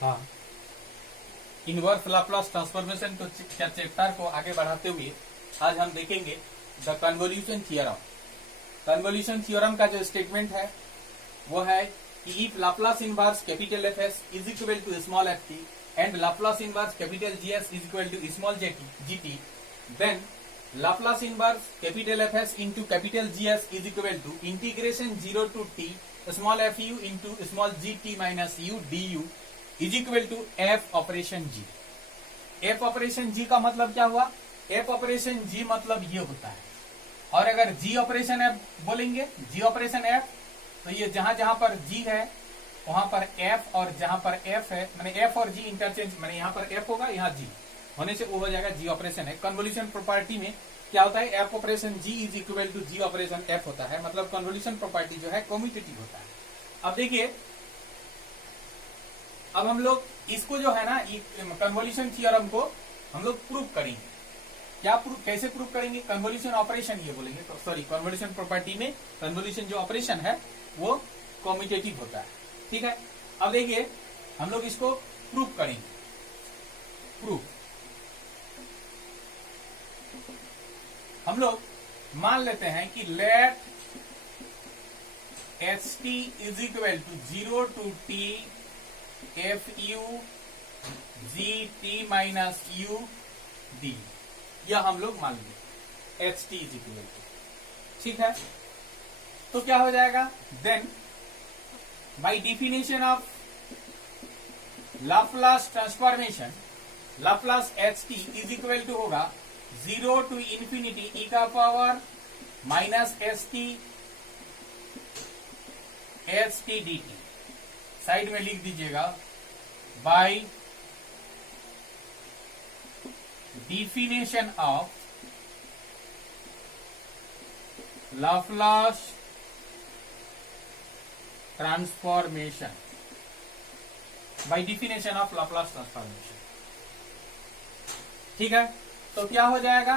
हाँ, inverse Laplace transformation को chapter को आगे बढ़ाते हुए आज हम देखेंगे the convolution theorem. Convolution theorem का जो स्टेटमेंट है वो है कि if Laplace inverse capital F S is equal to small F T and Laplace inverse capital G S is equal to small ji T, then Laplace inverse capital F S into capital G S is equal to integration 0 to T small F U into small G T minus U D u is equal to f operation g. F operation g का मतलब क्या हुआ? F operation जी मतलब ये होता है, और अगर जी ऑपरेशन एफ बोलेंगे, जी ऑपरेशन एफ, तो ये जहां जहां पर जी है वहां पर एफ, और जहां पर एफ है माने एफ और जी इंटरचेंज, माने यहाँ पर एफ होगा यहाँ जी होने से वो हो जाएगा जी ऑपरेशन है। कन्वोल्यूशन प्रॉपर्टी में क्या होता है? F operation G is equal to G operation F होता है, मतलब कन्वोल्यूशन प्रॉपर्टी जो है कम्यूटेटिव होता है। अब देखिए, अब हम लोग इसको जो है ना कन्वोल्यूशन थ्योरम को हम लोग प्रूव करेंगे। क्या प्रूफ, कैसे प्रूव करेंगे? कन्वोल्यूशन ऑपरेशन ये बोलेंगे, तो सॉरी कन्वोल्यूशन प्रॉपर्टी में कन्वोल्यूशन जो ऑपरेशन है वो कम्यूटेटिव होता है। ठीक है, अब देखिए हम लोग इसको प्रूव करेंगे। प्रूफ हम लोग मान लेते हैं कि let H T is equal to 0 to T F U G T minus you D, यह हम लोग मान लेंगे H T is equal to. ठीक है, तो क्या हो जाएगा? Then by definition of Laplace transformation, Laplace H T is equal to होगा 0 टू इंफिनिटी ई का power minus H T D T, side में लिख दीजिएगा by definition of Laplace transformation, by definition of Laplace transformation। ठीक है, तो क्या हो जाएगा?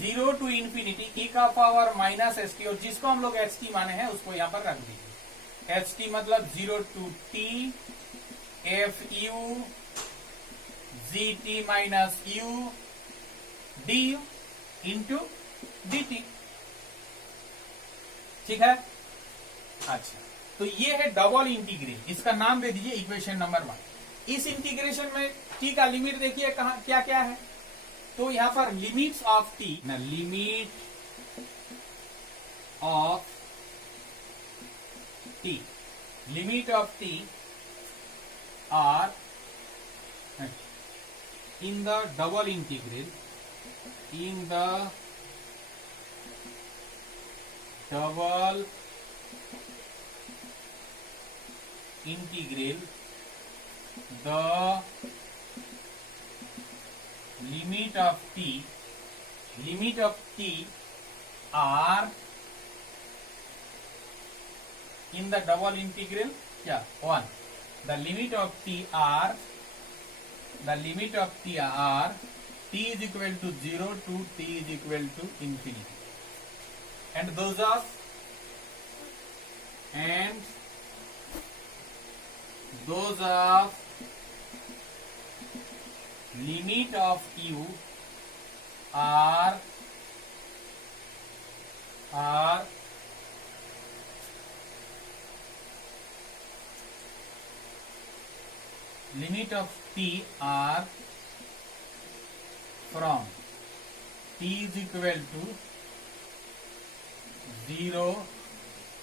0 टू इंफिनिटी ई का पावर माइनस एस टी, और जिसको हम लोग एच टी माने हैं उसको यहां पर रख दीजिए। एच टी मतलब 0 to T F U G T minus U D U into D T. ठीक है, अच्छा, तो ये है डबल इंटीग्रल, इसका नाम दे दीजिए इक्वेशन नंबर 1। इस इंटीग्रेशन में टी का लिमिट देखिए कहां क्या क्या है, तो यहां पर लिमिट्स ऑफ टी ना, limit of T, limit of T are in the double integral, in the double integral, the limit of t are in the double integral क्या 1, the limit of t are t is equal to 0 to t is equal to infinity, and those of limit of u are limit of t are from t is equal to 0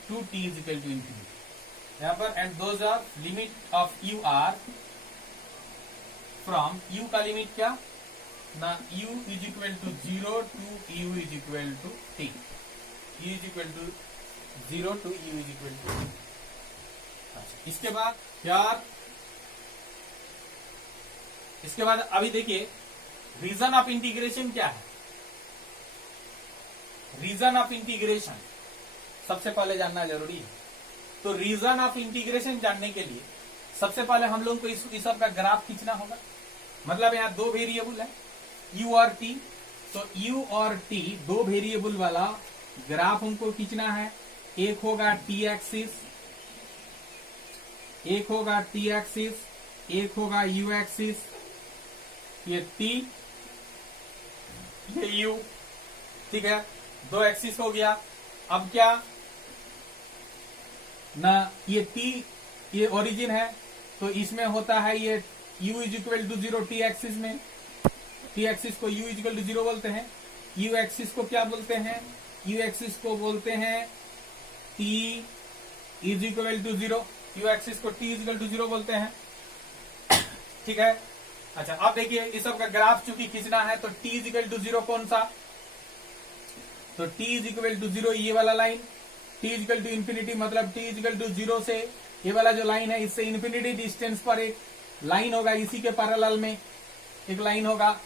to t is equal to infinity, यहाँ पर, and those are limit of u are from u का limit क्या ना, u is equal to 0 to u is equal to t, u is equal to 0 to u is equal to t। इसके बाद क्या, इसके बाद अभी देखिए रीजन ऑफ इंटीग्रेशन क्या है। रीजन ऑफ इंटीग्रेशन सबसे पहले जानना जरूरी है। तो रीजन ऑफ इंटीग्रेशन जानने के लिए सबसे पहले हम लोग को इस सब का ग्राफ खींचना होगा। मतलब यहाँ दो वेरिएबल है u और t, तो u और t दो वेरिएबल वाला ग्राफ हमको खींचना है। एक होगा t एक्सिस एक होगा यू एक्सिस, ये टी, ये यू, ठीक है, दो एक्सिस हो गया। अब क्या ना, ये टी ये ओरिजिन है, तो इसमें होता है ये u is equal to 0 T axis में, टी एक्सिस को u इज इक्वल टू 0 बोलते हैं, u एक्सिस को क्या बोलते हैं, u एक्सिस को बोलते हैं t is equal to 0, u axis को t इज इक्वल टू 0 बोलते हैं, ठीक है। अच्छा अब देखिए इस सब का ग्राफ चूंकि खींचना है तो t इज इक्वल टू 0 कौन सा, तो t इज इक्वल टू 0 ये वाला line, t is equal to infinity मतलब t इज इक्वल टू 0 से ये वाला जो लाइन है इससे इंफिनिटी डिस्टेंस पर एक लाइन होगा, इसी के पैरेलल में एक लाइन होगा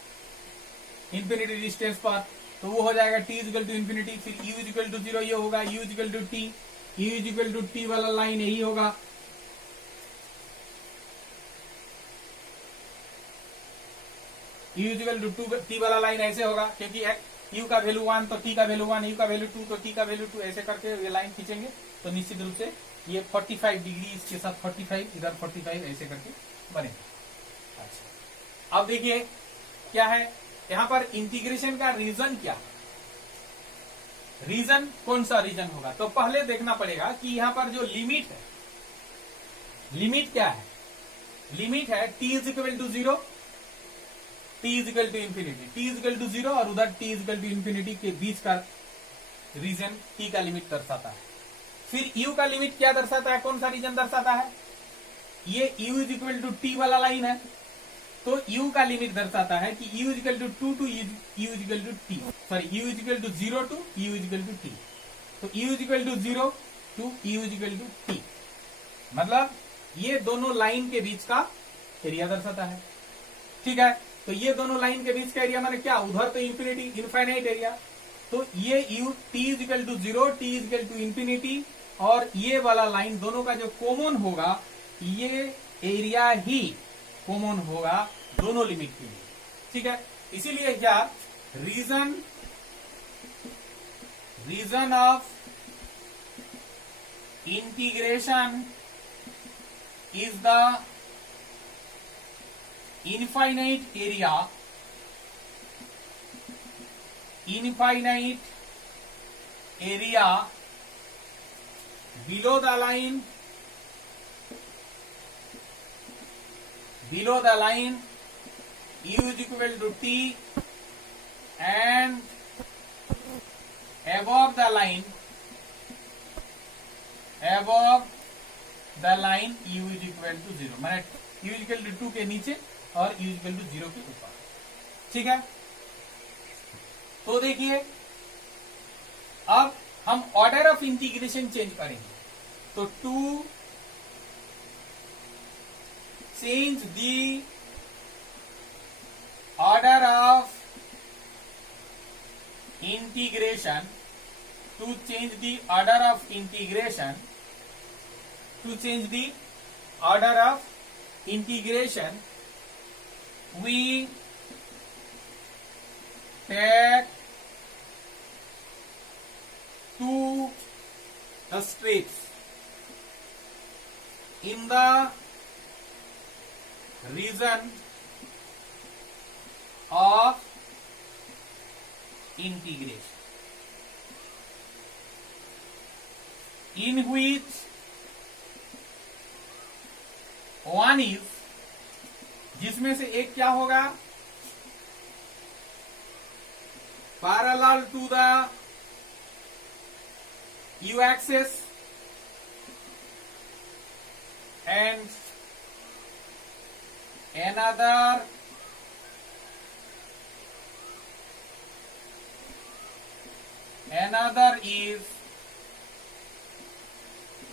इंफिनिटी डिस्टेंस पर, तो वो हो जाएगा t is equal to infinity, फिर u इज इक्वल टू 0 ये होगा u is equal to t, u is equal to t वाला लाइन यही होगा, u is equal to t वाला लाइन ऐसे होगा, क्योंकि u का वैल्यू 1 तो t का वैल्यू 1, u का वैल्यू 2 तो t का वैल्यू 2, ऐसे करके ये लाइन खींचेंगे तो निश्चित रूप से ये 45 डिग्री इसके साथ 45 इधर 45 ऐसे करके बनेगा। अच्छा अब देखिए क्या है यहाँ पर इंटीग्रेशन का रीजन क्या, रीजन कौन सा रीजन होगा, तो पहले देखना पड़ेगा कि यहाँ पर जो लिमिट है, लिमिट क्या है, लिमिट है t is equal to 0, t is equal to infinity, t is equal to 0 और उधर t is equal to infinity के बीच का रीजन t का लिमिट दर्शाता है। फिर u का लिमिट क्या दर्शाता है, कौन सा रीजन दर्शाता है, ये u is equal to t वाला लाइन है, तो u का लिमिट दर्शाता है कि u is equal to 2 to u is equal to t, sorry u is equal to 0 to u is equal to t, तो u is equal to 0 to u is equal to t, मतलब ये दोनों line के बीच का area दर्शाता है, ठीक है। तो ये दोनों लाइन के बीच का एरिया माने क्या, उधर तो इंफिनिटी इनफाइनाइट एरिया, तो ये u t is equal to 0 t is equal to infinity और ये वाला लाइन दोनों का जो कॉमन होगा ये एरिया ही कॉमन होगा दोनों लिमिट के लिए, ठीक है। इसीलिए क्या reason of integration is the infinite area below the line u is equal to t and above the line u is equal to 0, माने u is equal to 2 के नीचे और u इक्वल टू 0 के ऊपर, ठीक है। तो देखिए अब हम ऑर्डर ऑफ इंटीग्रेशन चेंज करेंगे, तो to change the order of integration, to change the order of integration, to change the order of integration we take two steps in the region of integration, in which one is, जिसमें से एक क्या होगा, parallel to the u axis and another is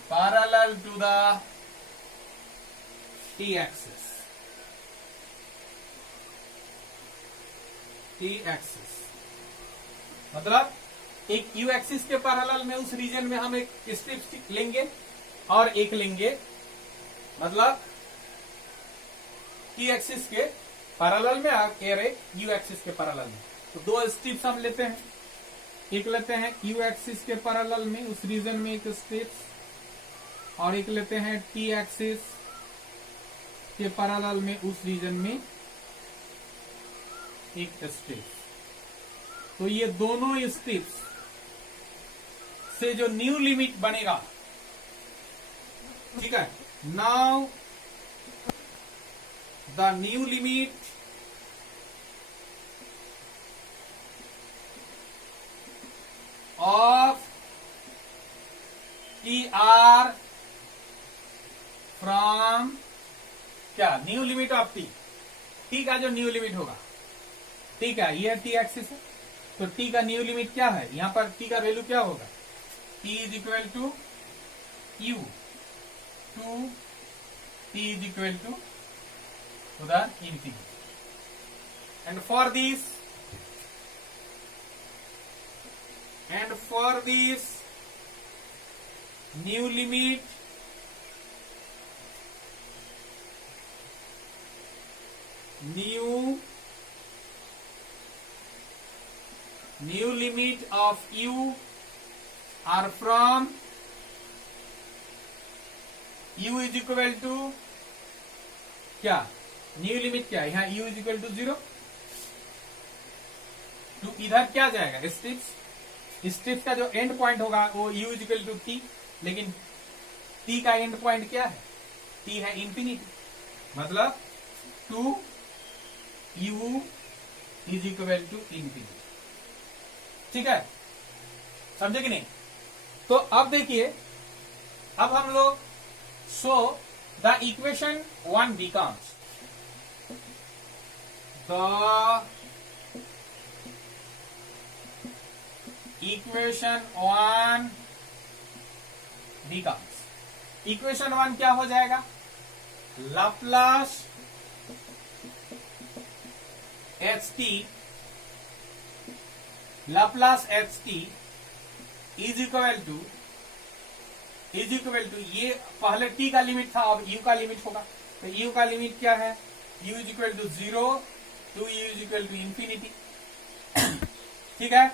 parallel to the t axis, मतलब एक u axis के parallel में उस रीजन में हम एक स्ट्रिप लेंगे और एक लेंगे मतलब t एक्सिस के पैरेलल में और एक u एक्सिस के पैरेलल में, तो दो स्ट्रिप्स हम लेते हैं, एक लेते हैं u एक्सिस के पैरेलल में उस रीजन में एक स्ट्रिप्स और एक लेते हैं t एक्सिस उसके पैरेलल में उस रीजन में एक स्टेप। तो ये दोनों स्टेप्स से जो न्यू लिमिट बनेगा, ठीक है, now the new limit of T are from क्या, न्यू लिमिट ऑफ टी का जो न्यू लिमिट होगा, टी का, ये टी एक्सिस है, तो टी का न्यू लिमिट क्या है, यहां पर टी का वैल्यू क्या होगा, T is equal to U to T is equal to the infinity. And for this new limit new limit of u are from u is equal to क्या, new limit क्या है, यहाँ u is equal to 0 तो इधर क्या जाएगा, strips का जो एंड पॉइंट होगा वो u is equal to t, लेकिन t का एंड पॉइंट क्या है, t है इंफिनिटी, मतलब 2 u is equal to infinity. ठीक है, समझे कि नहीं। तो अब देखिए, अब हम लोग so the equation 1 becomes the equation 1 becomes, equation 1 क्या हो जाएगा, Laplace ht is equal to ये पहले t का लिमिट था, अब u का लिमिट होगा, तो u का लिमिट क्या है, u is equal to 0 to u is equal to infinity. ठीक है,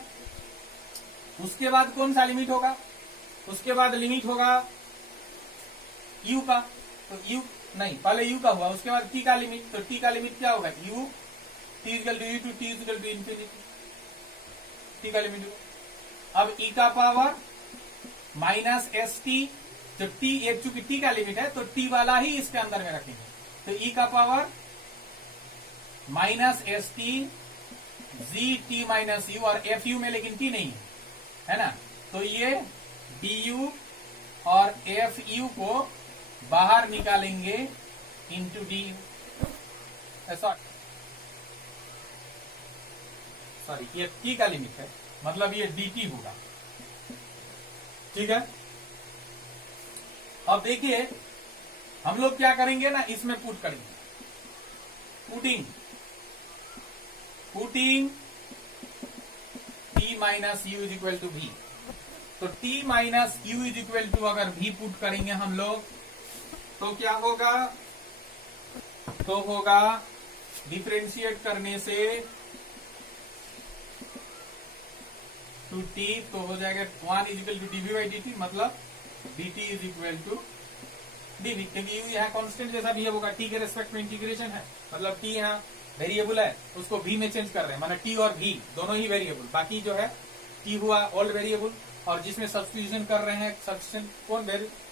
उसके बाद कौन सा लिमिट होगा, उसके बाद लिमिट होगा u का, तो u नहीं, पहले u का हुआ, उसके बाद t का लिमिट, तो t का लिमिट क्या होगा, u t equal to u to t equal to infinity, t का लिमिट होगा। अब e का पावर माइनस एस टी, जो t एक चूंकि t का लिमिट है तो t वाला ही इसके अंदर में रखेंगे, तो e का power minus S T G T minus you, और एफ यू में लेकिन t नहीं है ना, तो ये डी यू और एफ यू को बाहर निकालेंगे इंटू डी यू, सॉरी ये t का लिमिट है, मतलब ये dt होगा। ठीक है, अब देखिए हम लोग क्या करेंगे ना, इसमें पुट करेंगे, पुटिंग t माइनस U is equal to v, तो t माइनस यू इज इक्वल टू अगर v पुट करेंगे हम लोग तो क्या होगा, तो होगा डिफरेंशिएट करने से टू t, तो हो जाएगा 1 is equal to dv by dt, मतलब dt is equal to dv, क्योंकि u यहाँ कांस्टेंट जैसा बिहेव होगा, t के रेस्पेक्ट में इंटीग्रेशन है, मतलब t यहाँ वेरिएबल है, उसको v में चेंज कर रहे हैं, माना t और v दोनों ही वेरिएबल, बाकी जो है t हुआ ओल्ड वेरिएबल, और जिसमें सब्स्टिट्यूशन कर रहे हैं, सब्स्टिट्यूशन कौन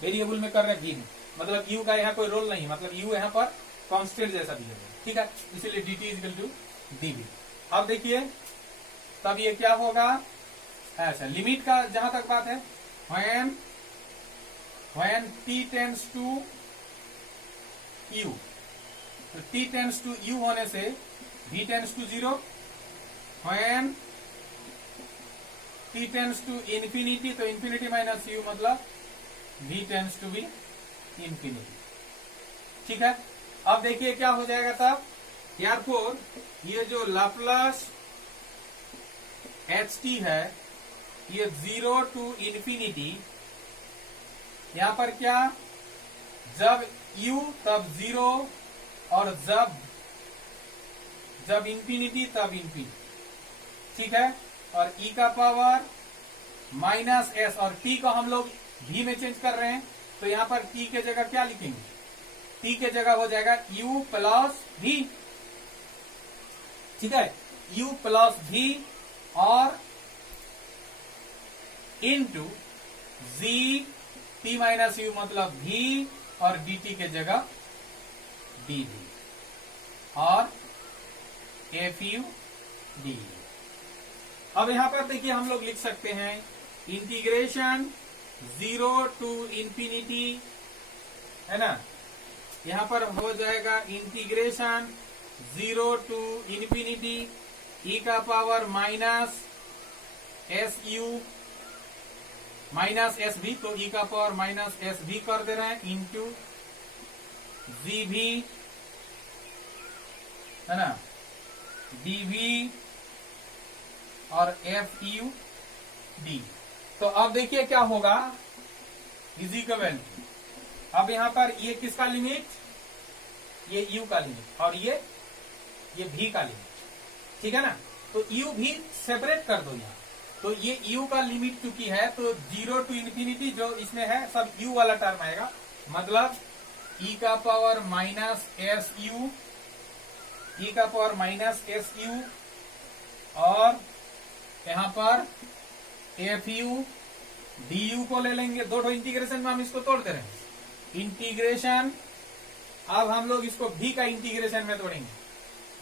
वेरिएबल में कर रहे हैं, v में, मतलब u का यहाँ कोई रोल नहीं, मतलब u यहाँ पर कांस्टेंट जैसा बिहेव है। ठीक है, इसीलिए dt is equal to dv। अब देखिए तब ये क्या होगा, ऐसा लिमिट का जहां तक बात है, when t tends to u, तो t tends to u होने से v tends to 0, when t tends to infinity, तो infinity माइनस u मतलब v tends to be infinity। ठीक है, अब देखिए क्या हो जाएगा तब, therefore ये जो लाप्लास ht है, ये 0 टू इंफिनिटी, यहां पर क्या, जब u तब 0 और जब इंफिनिटी तब इंफिनिटी। ठीक है, और e का पावर माइनस एस, और t को हम लोग v में चेंज कर रहे हैं, तो यहां पर t के जगह क्या लिखेंगे, टी के जगह हो जाएगा u प्लस v, ठीक है, u प्लस v और into G T minus you मतलब v और dt के जगह dv और एफ यू डी। अब यहां पर देखिए हम लोग लिख सकते हैं इंटीग्रेशन 0 टू इंफिनिटी, है ना, यहां पर हो जाएगा इंटीग्रेशन 0 टू इंफिनिटी ई का power minus S U minus S भी, तो ई का पावर माइनस एस भी कर दे रहे हैं इंटू जी भी, है ना, डीवी और एफ यू डी। तो अब देखिए क्या होगा, इज इक्वल टू, अब यहां पर ये किसका लिमिट, ये u का लिमिट और ये v का लिमिट, ठीक है ना, तो u भी सेपरेट कर दो यहाँ, तो ये u का लिमिट चूंकि है तो 0 टू इंफिनिटी जो इसमें है सब u वाला टर्म आएगा, मतलब e का पावर माइनस एस यू, ई का पावर माइनस एस यू और यहां पर एफ यू डी यू को ले लेंगे, दो इंटीग्रेशन में हम इसको तोड़ दे रहे हैं, इंटीग्रेशन, अब हम लोग इसको v का इंटीग्रेशन में तोड़ेंगे,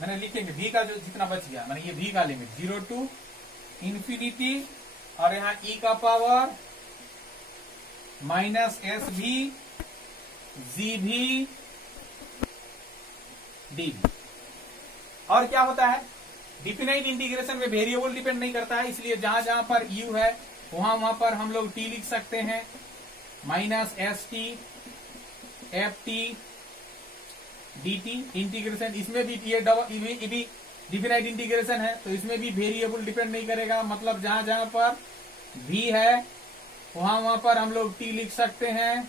मैंने लिखेंगे v का जो जितना बच गया, मैंने ये v का लिमिट 0 टू इंफिनिटी और यहाँ e का पावर माइनस एस भी जी भी डी भी। और क्या होता है, डिफिनाइट इंटीग्रेशन में वेरिएबल डिपेंड नहीं करता है, इसलिए जहां जहां पर u है वहां पर हम लोग t लिख सकते हैं, minus S T F T D T integration, इसमें भी ये भी डिफिनाइट इंटीग्रेशन है तो इसमें भी वेरिएबल डिपेंड नहीं करेगा, मतलब जहां जहां पर v है वहां पर हम लोग t लिख सकते हैं।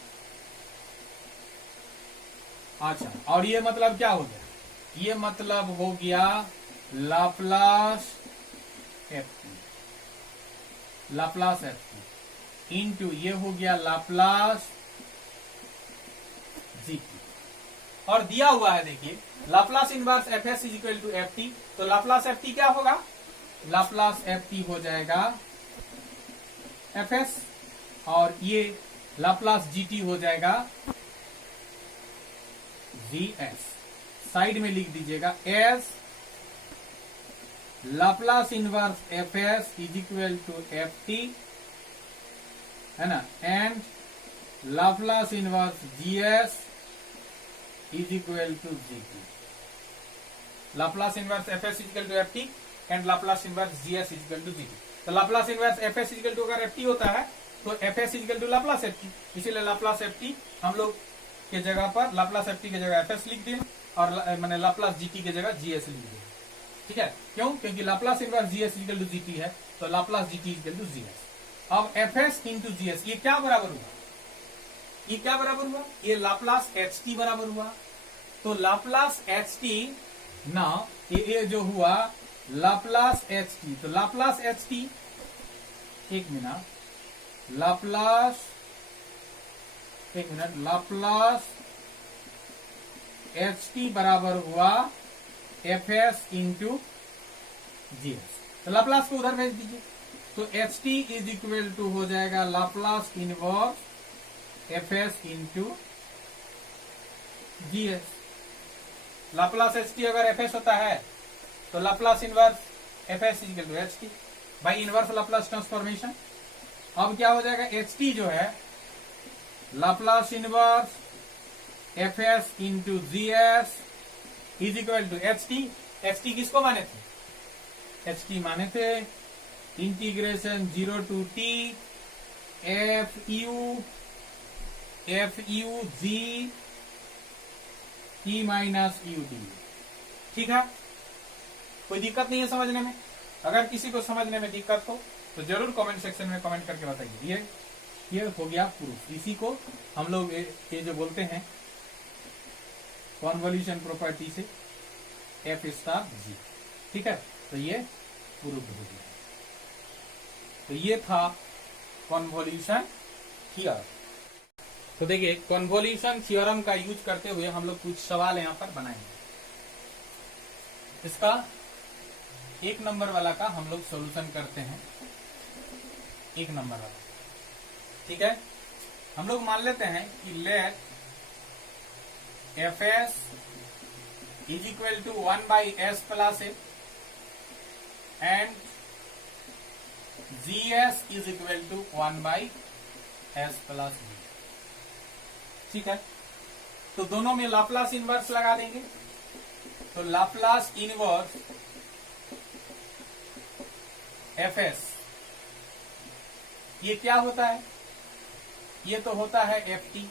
अच्छा, और ये मतलब क्या हो गया, ये मतलब हो गया Laplace F T, Laplace F T into ये हो गया लाप्लास जी टी, और दिया हुआ है देखिए Laplace inverse F S is equal to F T, तो लाप्लास एफ टी क्या होगा, लाप्लास एफ टी हो जाएगा एफ एस और ये लाप्लास जी टी हो जाएगा जी एस, साइड में लिख दीजिएगा S Laplace inverse F S is equal to F T, है ना, and Laplace inverse G S is equal to G T, Laplace inverse F S is equal to F T and Laplace inverse G S is equal to G T. तो Laplace inverse F S is equal to अगर F T होता है तो F S is equal to Laplace F T, इसीलिए Laplace F T हम लोग के जगह पर लाप्लास एफ टी की जगह एफ एस लिख दें और मैंने लाप्लास जी टी की जगह जी एस लिख दें, ठीक है, क्यों, क्योंकि Laplace inverse G S equal to G T है तो Laplace G T equal to G S. अब F S into G S ये क्या बराबर हुआ, ये क्या बराबर हुआ, ये लाप्लास एच टी बराबर हुआ, तो लाप्लास एच टी ना ये जो हुआ लाप्लास एच टी, तो लाप्लास एच टी, एक मिनट, लाप्लास एच टी बराबर हुआ F S into G S, तो लाप्लास को उधर भेज दीजिए, तो H T is equal to हो जाएगा Laplace inverse F S into G S. Laplace H T अगर एफ एस होता है तो Laplace inverse F S is equal to H T by inverse Laplace transformation. अब क्या हो जाएगा, एच टी जो है Laplace inverse F S into G S is equal to H T. H T किसको माने थे, एच टी माने थे integration 0 to T F U G T minus you D, ठीक है, कोई दिक्कत नहीं है समझने में, अगर किसी को समझने में दिक्कत हो तो जरूर कमेंट सेक्शन में कमेंट करके बताइए। ये हो गया प्रूफ, इसी को हम लोग ये जो बोलते हैं कॉन्वोल्यूशन प्रॉपर्टी से एफ स्टार जी, ठीक है, तो ये प्रूफ हो गया। तो ये था कॉन्वोल्यूशन थ्योरम। तो देखिए कन्वोल्यूशन थ्योरम का यूज करते हुए हम लोग कुछ सवाल यहां पर बनाएंगे। इसका 1 नंबर वाला का हम लोग सॉल्यूशन करते हैं। 1 नंबर वाला, ठीक है। हम लोग मान लेते हैं कि let fs is equal to 1/s plus A and gs is equal to 1/s plus b, ठीक है। तो दोनों में लाप्लास इनवर्स लगा देंगे। तो लाप्लास इनवर्स fs, ये क्या होता है? ये तो होता है ft।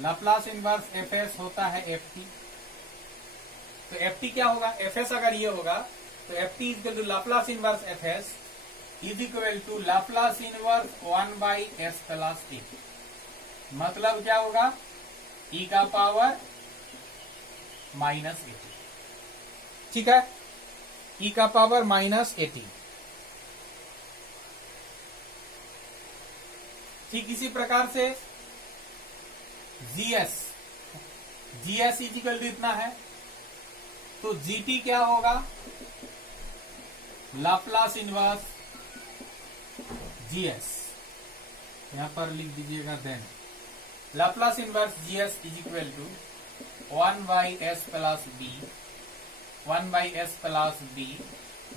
लाप्लास इनवर्स fs होता है ft। तो ft क्या होगा? fs अगर ये होगा तो ft is equal to Laplace inverse fs is equal to Laplace inverse 1/s plus a। मतलब क्या होगा? e का पावर -80, ठीक है। e का पावर -80। ठीक इसी प्रकार से gs इज इक्वल टू इतना है, तो gt क्या होगा? लाप्लास इनवर्स gs, यहां पर लिख दीजिएगा then Laplace inverse gs is equal to 1/s plus b, 1/s plus b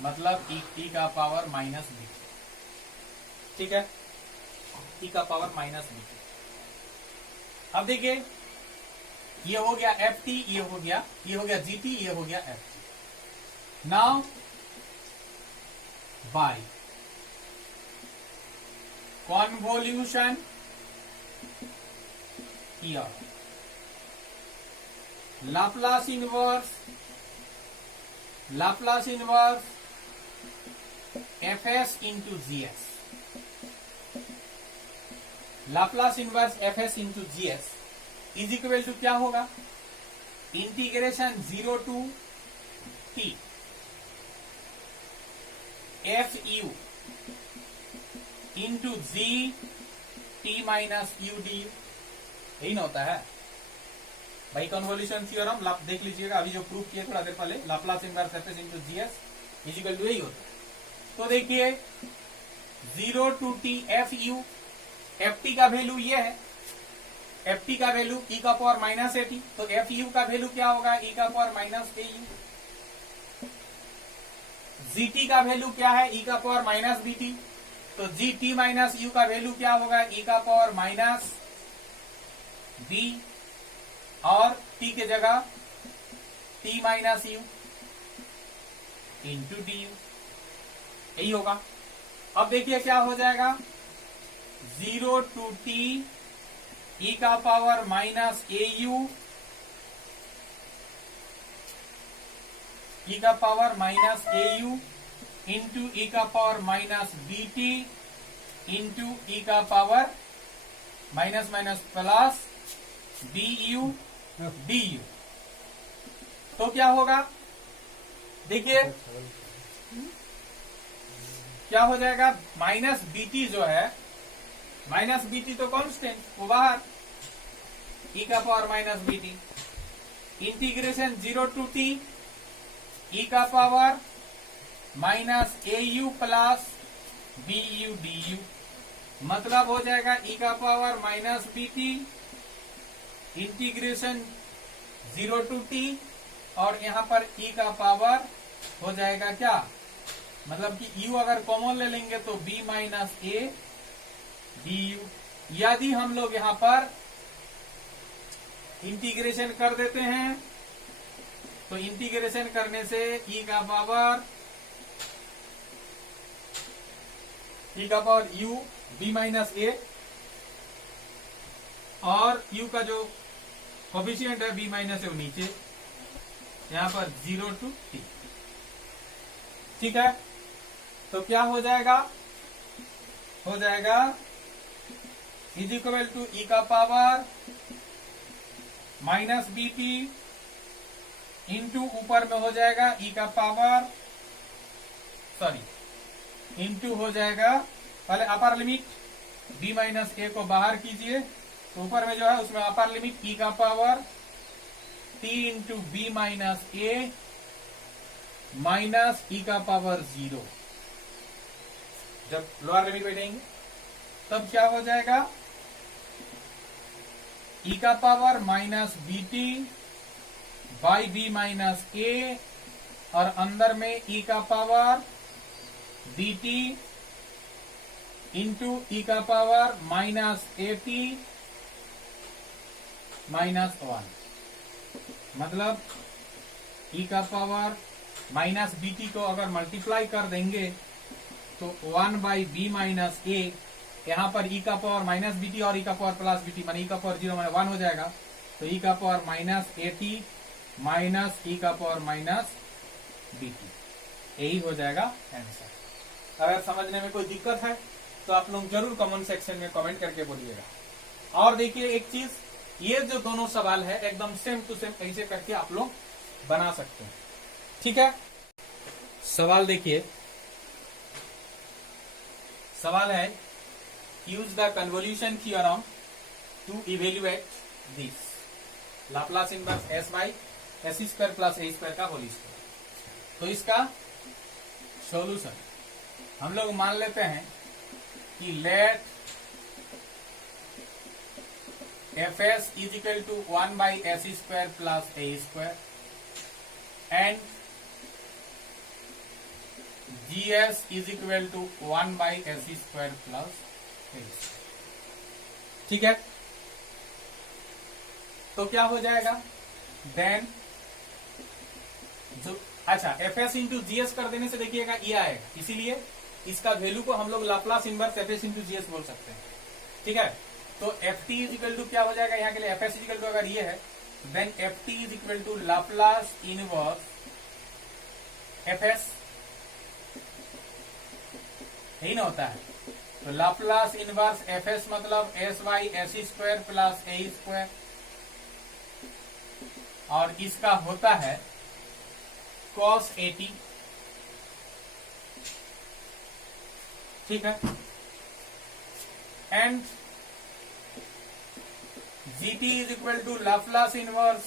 मतलब e का पावर -b, ठीक है। e का पावर -b। अब देखिए ये हो गया ft, ये हो गया gt, ये हो गया ft। Now by convolution theorem, Laplace inverse fs into gs, Laplace inverse fs into gs is equal to क्या होगा? Integration 0 to t fu into g t minus u du, यही ना होता है भाई कन्वोल्यूशन थ्योरम। देख लीजिएगा अभी जो प्रूफ किए थोड़ा देर पहले, Laplace inverse fs into gs is equal to यही होता है। तो देखिए 0 टू t fu, ft का वैल्यू ये है, ft का वैल्यू e का पावर -80, तो fu का वैल्यू क्या होगा? e का पावर -au। gt का वैल्यू क्या है? e का पावर -bt, तो gt माइनस u का वैल्यू क्या होगा? e का पावर -b और t के जगह t minus u into D, यही होगा। अब देखिए क्या हो जाएगा? 0 टू t e का पावर -au, e का पावर -au इंटू e का पावर -bt इंटू e का power minus plus bu du। तो क्या होगा? देखिए क्या हो जाएगा? -bt जो है, -bt तो कांस्टेंट, वो बाहर, e का power -bt integration 0 to t e का power -au plus bu du, मतलब हो जाएगा e का power -bt integration 0 to t और यहाँ पर e का पावर हो जाएगा क्या? मतलब कि u अगर कॉमन ले लेंगे तो b माइनस a du। यदि हम लोग यहाँ पर इंटीग्रेशन कर देते हैं तो इंटीग्रेशन करने से e का power u b minus a और u का जो कोफिशिएंट है b माइनस a नीचे, यहाँ पर 0 टू t, ठीक है। तो क्या हो जाएगा? हो जाएगा इज इक्वल टू e का पावर -bt इंटू ऊपर में हो जाएगा e का पावर इंटू हो जाएगा पहले upper limit b minus A को बाहर कीजिए तो ऊपर में जो है उसमें अपर लिमिट e का power t into B minus A minus e का पावर 0। जब लोअर लिमिट बैठेंगे तब क्या हो जाएगा, e का power minus B T by B minus A और अंदर में e का power B T into E का power minus A T minus 1। मतलब e का पावर माइनस बी टी को अगर मल्टीप्लाई कर देंगे तो 1 बाई बी माइनस ए, यहां पर e का पावर माइनस बी टी और e का पावर प्लस बी टी माने e का पावर 0 माने 1 हो जाएगा। तो e का power minus A T minus e का पावर माइनस बी टी, यही हो जाएगा आंसर। अगर समझने में कोई दिक्कत है तो आप लोग जरूर कमेंट सेक्शन में कमेंट करके बोलिएगा। और देखिए एक चीज, ये जो दोनों सवाल है एकदम सेम टू सेम ऐसे करके आप लोग बना सकते हैं, ठीक है। सवाल देखिए, सवाल है use the convolution theorem to evaluate this Laplace inverse S by S square plus A square का होल स्क्वायर। तो इसका सॉल्यूशन हम लोग मान लेते हैं कि let F S is equal to 1 by S square plus A square and G S is equal to 1 by S square plus A square, ठीक है। तो क्या हो जाएगा देन जो अच्छा F S into G S कर देने से देखिएगा ये आएगा, इसीलिए इसका वैल्यू को हम लोग Laplace inverse F S into G S बोल सकते हैं, ठीक है। तो F T is equal to क्या हो जाएगा यहाँ के लिए, F S is equal to अगर ये है then F T is equal to Laplace inverse F S, यही ना होता है। तो लाप्लास इनवर्स एफ एस मतलब S Y S square plus A square, और इसका होता है cos 80, ठीक है। And GT is equal to Laplace inverse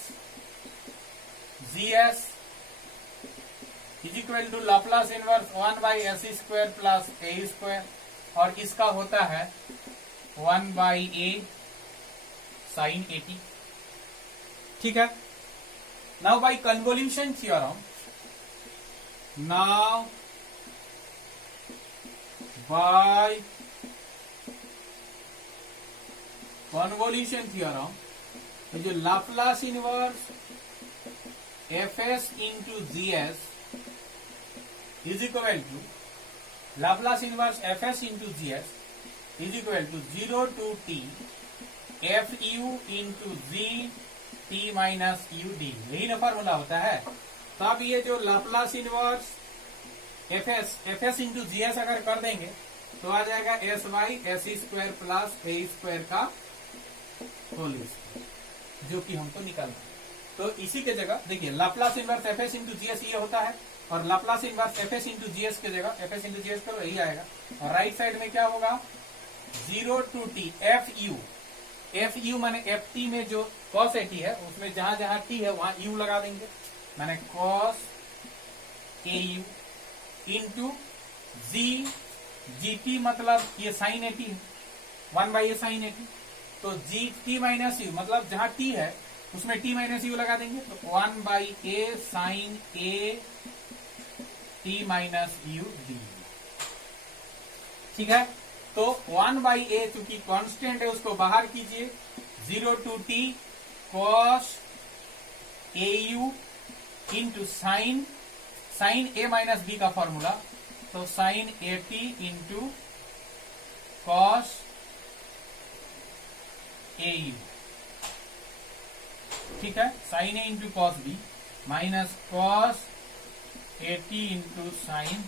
GS is equal to Laplace inverse 1 by S square plus A square, और इसका होता है 1 बाई ए साइन 80, ठीक है। Now by convolution theorem, now by convolution theorem तो जो Laplace inverse F S into G S is equal to Laplace inverse F S into G S is equal to 0 to T F U into G T minus you D, यही ना formula होता है। तो अब ये जो Laplace inverse F S into G S अगर कर देंगे तो आ जाएगा S Y S square plus A square का होल स्क्वायर, जो कि हमको निकालना है। तो इसी के जगह देखिए Laplace inverse F S into G S ये होता है, और Laplace inverse F S into G S के जगह F S into G S करो यही आएगा, और राइट साइड में क्या होगा 0 टू टी एफ यू माने एफ टी में जो cos 80 है उसमें जहां जहां टी है वहां यू लगा देंगे, मैंने cos A U into G T मतलब ये साइन 80 है 1 बाई ए साइन 80, तो जी टी माइनस यू मतलब जहां टी है उसमें टी माइनस यू लगा देंगे, तो 1 by A sine A T minus you D, ठीक है। तो 1 बाई ए चूंकि कांस्टेंट है उसको बाहर कीजिए, 0 to T cos A U into sine A minus B का फॉर्मूला, तो sine A T into cos A U, ठीक है। Sine A into cos B minus cos A T into sine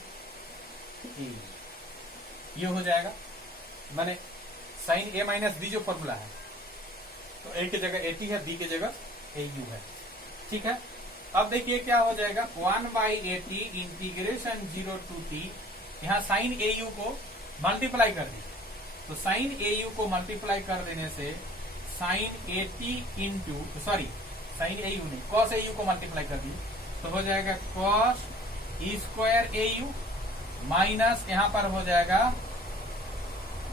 A U, ये हो जाएगा। माने sine A minus B जो formula है तो ए की जगह ए टी है, बी की जगह ए यू है, ठीक है। अब देखिए क्या हो जाएगा 1 by A T integration 0 to T, यहाँ साइन ए यू को मल्टीप्लाई कर दीजिए तो साइन ए यू को मल्टीप्लाई कर देने से sine 80 into sine A U नहीं कॉस ए यू को मल्टीप्लाई कर दिए तो हो जाएगा cos E square A U minus यहां पर हो जाएगा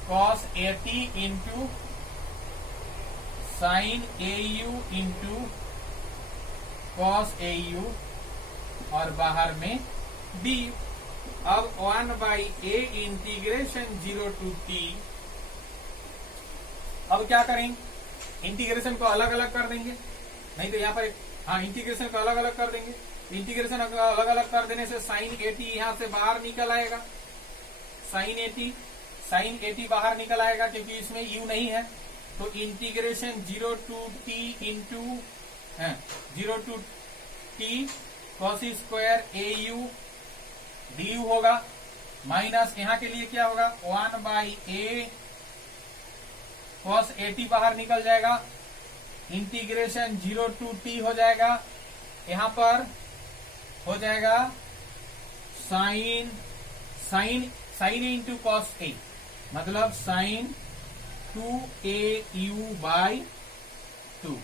cos 80 into sine A U into cos A U और बाहर में डी। अब 1/a इंटीग्रेशन 0 to t। अब क्या करेंगे, इंटीग्रेशन को अलग अलग कर देंगे, नहीं तो यहाँ पर इंटीग्रेशन को अलग अलग कर देंगे। इंटीग्रेशन अलग अलग कर देने से साइन 80 यहां से बाहर निकल आएगा, साइन 80 बाहर निकल आएगा क्योंकि इसमें u नहीं है। तो integration 0 to t into 0 to t cos square A U D you होगा, माइनस यहां के लिए क्या होगा 1/a कॉस 80 बाहर निकल जाएगा, इंटीग्रेशन 0 to t हो जाएगा। यहां पर हो जाएगा साइन इंटू कॉस ए मतलब साइन 2au बाई 2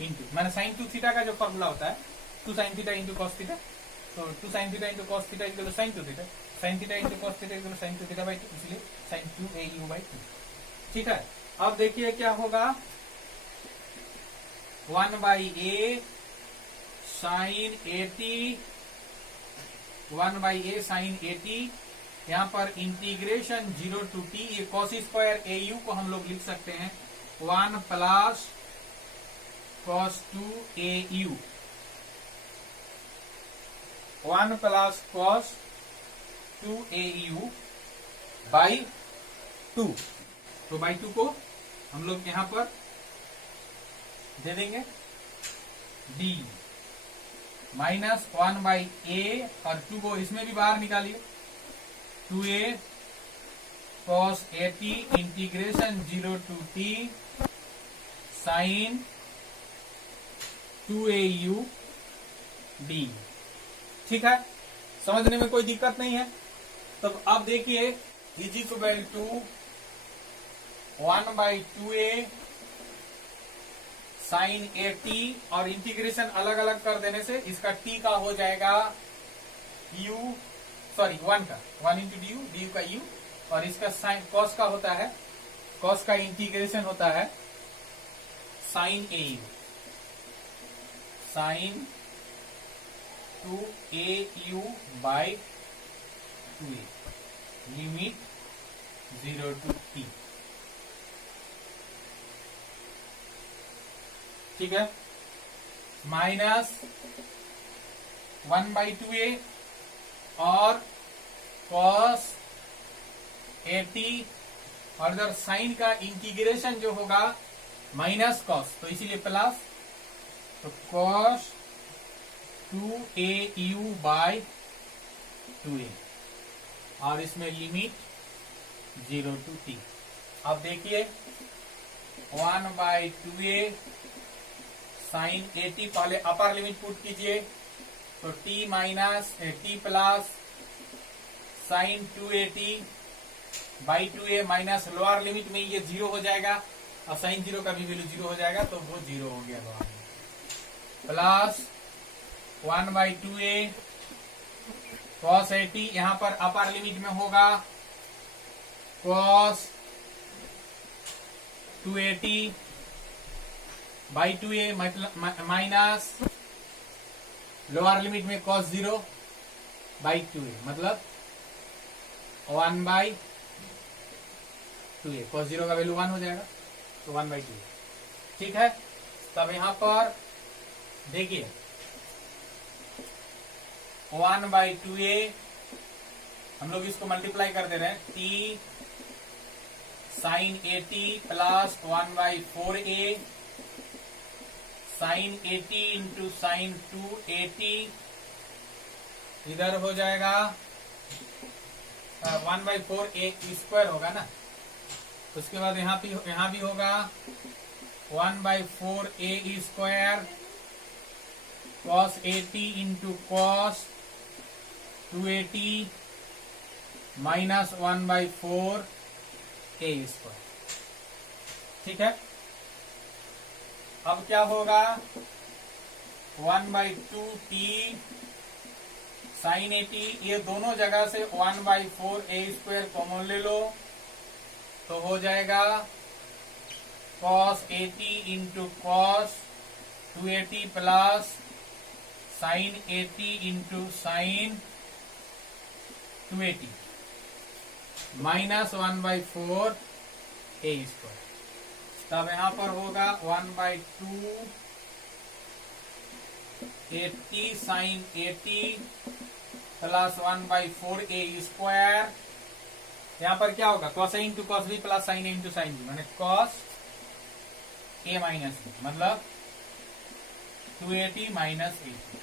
इंटू मैंने साइन 2 थीटा का जो फॉर्मूला होता है 2 sine theta into cos theta, तो 2 sine theta into cos theta equal to sine 2 theta, sine theta into cos theta equal to sine 2 theta by 2, इसलिए sign 2au by 2। ठीक है, अब देखिए क्या होगा 1/a साइन 80 1/a साइन 80 यहां पर इंटीग्रेशन 0 to t, ये कॉस स्क्वायर ए यू को हम लोग लिख सकते हैं 1 plus cos 2au 1 plus cos 2au by 2। तो बाई 2 को हम लोग यहां पर दे देंगे d माइनस 1/a और 2 को इसमें भी बाहर निकालिए 2a cos 80 integration 0 to t sine 2au d। ठीक है, समझने में कोई दिक्कत नहीं है। तो अब देखिए is equal to 1/2a sign 80 और इंटीग्रेशन अलग अलग कर देने से इसका t का हो जाएगा 1 का 1 इंटू डी का u और इसका साइन कॉस का होता है, कॉस का इंटीग्रेशन होता है sine A U sine 2au by 2a limit 0 to t। ठीक है, माइनस 1/2a और कॉस 80 और इधर साइन का इंटीग्रेशन जो होगा माइनस कॉस, तो इसीलिए प्लस, तो कॉस 2au बाई 2a और इसमें लिमिट 0 to t। अब देखिए 1/2a साइन 80 पहले अपर लिमिट पुट कीजिए तो t minus t plus sign 280 by 2a minus lower limit में ये 0 हो जाएगा और साइन 0 का भी वैल्यू 0 हो जाएगा तो वो 0 हो गया लोअर में, प्लस 1/2a cos 80 यहां पर अपर लिमिट में होगा cos 280 by 2a minus lower limit में cos 0 बाई 2a मतलब 1/2a, cos 0 का वैल्यू 1 हो जाएगा तो 1/2a। ठीक है, तब यहां पर देखिए 1/2a हम लोग इसको मल्टीप्लाई कर दे रहे हैं t sine 80 plus 1/4a sine 80 into sine 280 इधर हो जाएगा 1/4a स्क्वायर होगा ना, उसके बाद यहाँ भी होगा 1/4a square cos 80 into cos 280 minus 1/4 A square. ठीक है, अब क्या होगा, 1/2t sin 80, ये दोनों जगह से 1/4 ए स्क्वायर कॉमन ले लो तो हो जाएगा cos 80 into cos 280 plus sin 80 into sine 280 minus 1/4 A square. तब यहां पर होगा 1/2 80 साइन 80 प्लस 1/4 ए स्क्वायर। यहां पर क्या होगा, cos A into cos B plus sine A into sine B, मैंने cos ए माइनस बी, मतलब 280 माइनस 80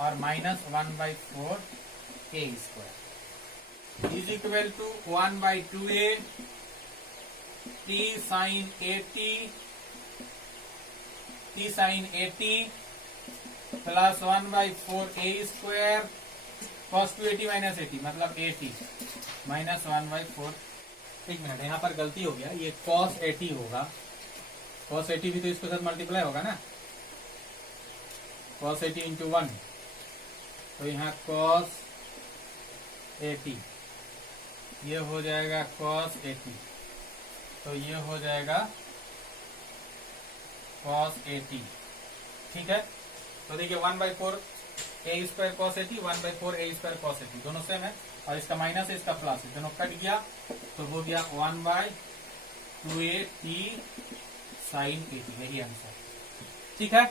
और minus 1/4 A square is equal to 1/2a t sine 80 प्लस 1/4 ए स्क्वायर cos 280 माइनस 80 मतलब 80 minus 1/4। एक मिनट, यहाँ पर गलती हो गया, ये cos 80 होगा, cos 80 भी तो इसके साथ मल्टीप्लाई होगा ना, cos 80 इंटू 1, तो यहाँ cos 80 ये हो जाएगा cos 80, तो ये हो जाएगा cos 80। ठीक है, तो देखिए 1/4 A square cos 80, 1/4 A square cos 80 दोनों सेम है, और इसका माइनस है इसका प्लस है, दोनों कट गया तो हो गया 1/2a t साइन 80, यही आंसर। ठीक है।